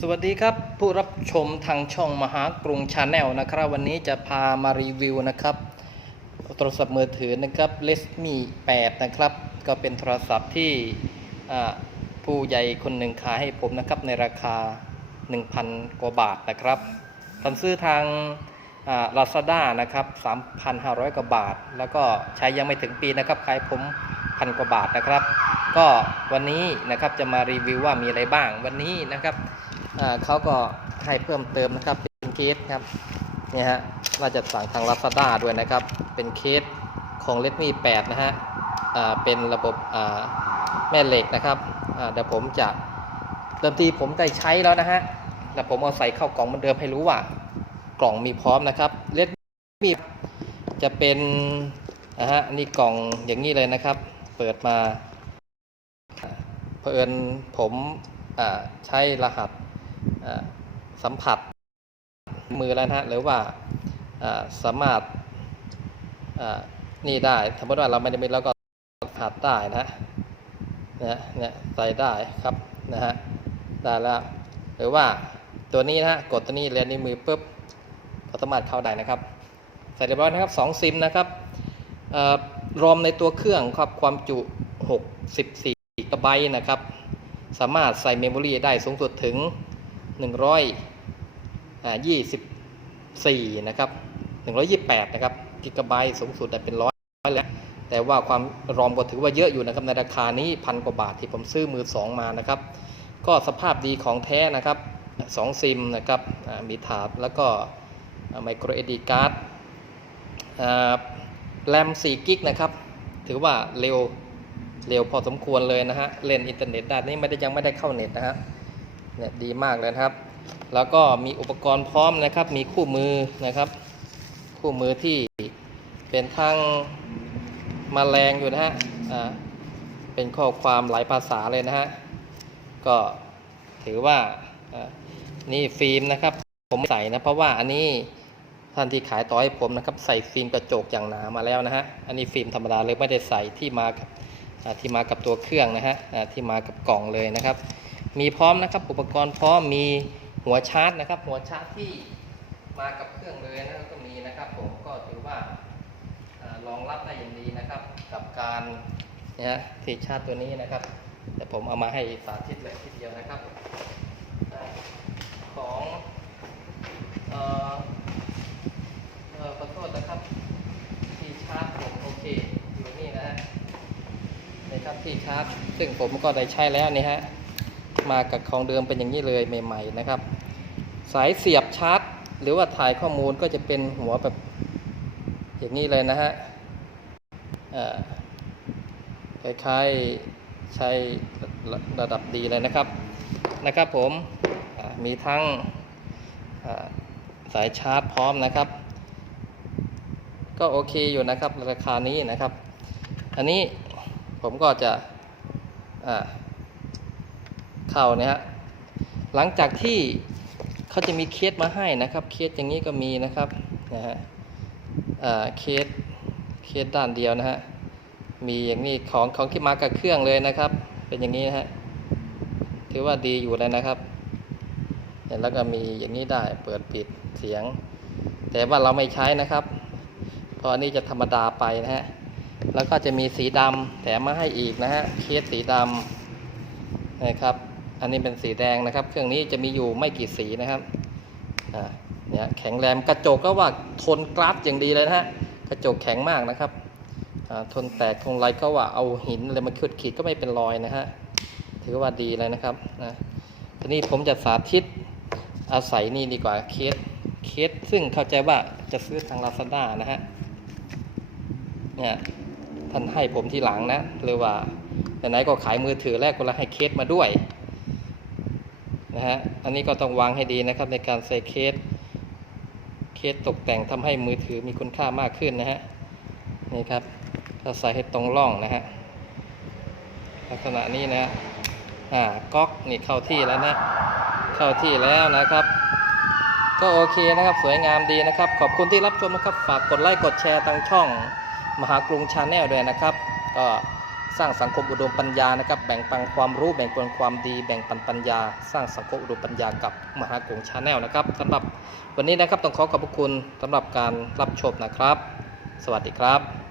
สวัสดีครับ ผู้รับชมทางช่องมหากรุงชาแนลนะครับ วันนี้จะพามารีวิวนะครับโทรศัพท์มือถือนะครับ l e s m e 8นะครับ ก็เป็นโทรศัพท์ที่ผู้ใหญ่คนหนึ่งขายให้ผมนะครับ ในราคา 1,000 กว่าบาทนะครับผมซื้อทางลาซาด้านะครับ 3,500 กว่าบาท แล้วก็ใช้ยังไม่ถึงปีนะครับขายผมพันกว่าบาทนะครับ ก็วันนี้นะครับจะมารีวิวว่ามีอะไรบ้างวันนี้นะครับเขาก็ให้เพิ่มเติมนะครับเป็นเคสครับเนี่ยฮะน่าจะสั่งทาง Lazada ด้วยนะครับ เป็นเคสของ Redmi 8 นะฮะเป็นระบบแม่เหล็กนะครับเดี๋ยวผมจะเดิมทีผมได้ใช้แล้วนะฮะแล้วผมเอาใส่เข้ากล่องเหมือนเดิมให้รู้ว่ากล่องมีพร้อมนะครับ Redmi จะเป็นนะฮะนี่กล่องอย่างนี้เลยนะครับ เปิดมา เอิญผมใช้รหัสสัมผัสมือแล้วนะฮะหรือว่าสามารถนี่ได้ สมมติว่าเราไม่ได้มีแล้วก็สัมผัสได้นะฮะเนี่ยเนี่ยใส่ได้ครับนะฮะได้แล้วหรือว่าตัวนี้นะกดตัวนี้เรียนในมือปุ๊บก็สามารถเข้าได้นะครับ ใส่เรียบร้อยนะครับ2ซิมนะครับรอมในตัวเครื่องครับความจุ 64 กไบต์นะครับ สามารถใส่เมมโมรีได้สูงสุดถึง 124 นะครับ 128 นะครับกิกะไบต์สูงสุดแต่เป็นร้อยแล้วแต่ว่าความรอมก็ถือว่าเยอะอยู่นะครับในราคานี้พันกว่าบาทที่ผมซื้อมือสองมานะครับ ก็สภาพดีของแท้นะครับสองซิมนะครับมีถาดแล้วก็ไมโครเอดีการ์ดแรม4กิกนะครับ ถือว่าเร็ว เร็วพอสมควรเลยนะฮะเล่นอินเทอร์เน็ตได้นี่ไม่ได้ยังไม่ได้เข้าเน็ตนะฮะเนี่ยดีมากเลยครับ แล้วก็มีอุปกรณ์พร้อมนะครับ มีคู่มือนะครับ คู่มือที่เป็นทั้งมาแรงอยู่นะฮะอ่าเป็นข้อความหลายภาษาเลยนะฮะก็ถือว่านี่ฟิล์มนะครับ ผมใส่นะเพราะว่าอันนี้ท่านที่ขายต่อให้ผมนะครับ ใส่ฟิล์มกระจกอย่างหนามาแล้วนะฮะอันนี้ฟิล์มธรรมดาเลยไม่ได้ใส่ที่มากับอ่า ที่มากับตัวเครื่องนะฮะที่มากับกล่องเลยนะครับ มีพร้อมนะครับอุปกรณ์พร้อมมีหัวชาร์จนะครับ หัวชาร์จที่มากับเครื่องเลยนะก็มีนะครับผมก็ถือว่ารองรับได้อย่างดีนะครับ กับการเนี่ยฮะที่ชาร์จตัวนี้นะครับ แต่ผมเอามาให้สาธิตเลยทีเดียวนะครับอ่าของเอ่อเอ่อขอโทษนะครับที่ชาร์จผมโอเคอยู่นี่นะฮะ นะครับ ที่ชาร์จ ซึ่งผมก็ได้ใช้แล้วนี่ฮะ มากับของเดิมเป็นอย่างนี้เลยใหม่ ๆ นะครับ สายเสียบชาร์จ หรือว่าถ่ายข้อมูลก็จะเป็นหัวแบบอย่างนี้เลยนะฮะคล้ายๆใช้ระระดับดีเลยนะครับ นะครับผมมีทั้งสายชาร์จพร้อมนะครับ ก็โอเคอยู่นะครับราคานี้นะครับ อันนี้ ผมก็จะเข้านี่ฮะหลังจากที่เขาจะมีเคสมาให้นะครับ เคสอย่างนี้ก็มีนะครับนะฮะเคสเคสด้านเดียวนะฮะมีอย่างนี้ของของที่มากับเครื่องเลยนะครับ เป็นอย่างนี้นะฮะถือว่าดีอยู่เลยนะครับแล้วก็มีอย่างนี้ได้เปิดปิดเสียง แต่ว่าเราไม่ใช้นะครับ เพราะอันนี้จะธรรมดาไปนะฮะ แล้วก็จะมีสีดำแถมมาให้อีกนะฮะเคสสีดำนะครับ อันนี้เป็นสีแดงนะครับ เครื่องนี้จะมีอยู่ไม่กี่สีนะครับเนี่ยแข็งแรงกระจกก็ว่าทนกราฟอย่างดีเลยนะฮะกระจกแข็งมากนะครับทนแตกทนไรก็ว่าเอาหินอะไรมาขีดขีดก็ไม่เป็นรอยนะฮะถือว่าดีเลยนะครับนะทีนี้ผมจะสาธิตอาศัยนี่ดีกว่าเคสเคสซึ่งเข้าใจว่าจะซื้อทาง Lazada นะฮะเนี่ย ท่านให้ผมทีหลังนะหรือว่าไหนๆก็ขายมือถือแรกก็แล้วให้เคสมาด้วยนะฮะอันนี้ก็ต้องวางให้ดีนะครับในการใส่เคสเคสตกแต่งทำให้มือถือมีคุณค่ามากขึ้นนะฮะนี่ครับก็ใส่ให้ตรงร่องนะฮะลักษณะนี้นะ อ่า ก๊อกนี่เข้าที่แล้วนะ เข้าที่แล้วนะครับ ก็โอเคนะครับ สวยงามดีนะครับ ขอบคุณที่รับชมนะครับ ฝากกดไลค์ กดแชร์ทางช่อง มหากรุงชาแนลด้วยนะครับ ก็สร้างสังคมอุดมปัญญานะครับ แบ่งปันความรู้แบ่งปันความดี แบ่งปันปัญญา สร้างสังคมอุดมปัญญากับมหากรุงชาแนลนะครับสำหรับวันนี้นะครับต้องขอขอบคุณสำหรับการรับชมนะครับ สวัสดีครับ